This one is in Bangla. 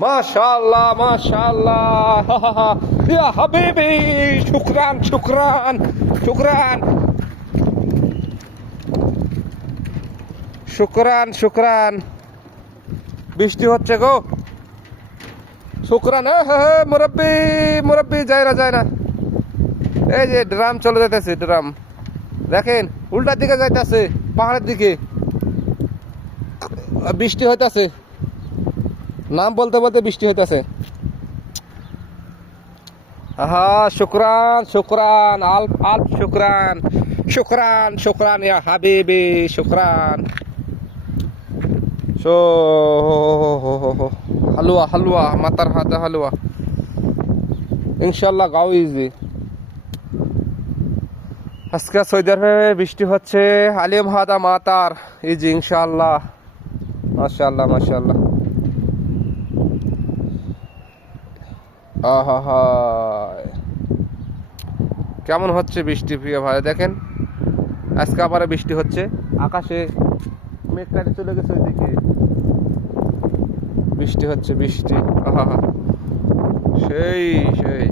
মাশাআল্লাহ মাশাআল্লাহ ইয়া হাবিবি শুকরান শুকরান শুকরান শুকরান শুকরান বৃষ্টি হচ্ছে গো শুকরান মুরব্বি মুরব্বি যায় না এই যে ড্রাম চলে যাইতেছে ড্রাম দেখেন উল্টার দিকে যাইতেছে পাহাড়ের দিকে বৃষ্টি হইতাছে নাম বলতে বলতে বৃষ্টি হইতাছে আহা শুকরান শুকরান আলফ আলফ শুকরান শুকরান শুকরান ইয়া হাবিবি শুকরান শো হালুয়া হালুয়া মাতার হাতে হালুয়া ইনশাল্লাহ গাও ইজি আজকে সৌদি আরবে বৃষ্টি হচ্ছে আলিম হাদা মাতার ইজি ইনশাল্লাহ মাশাআল্লাহ মাশাআল্লাহ আহা কেমন হচ্ছে বৃষ্টি প্রিয় ভাই দেখেন আজকে আবার বৃষ্টি হচ্ছে আকাশে মেঘ কাটে চলে গেছে ওইদিকে বৃষ্টি হচ্ছে বৃষ্টি আহা সেই সেই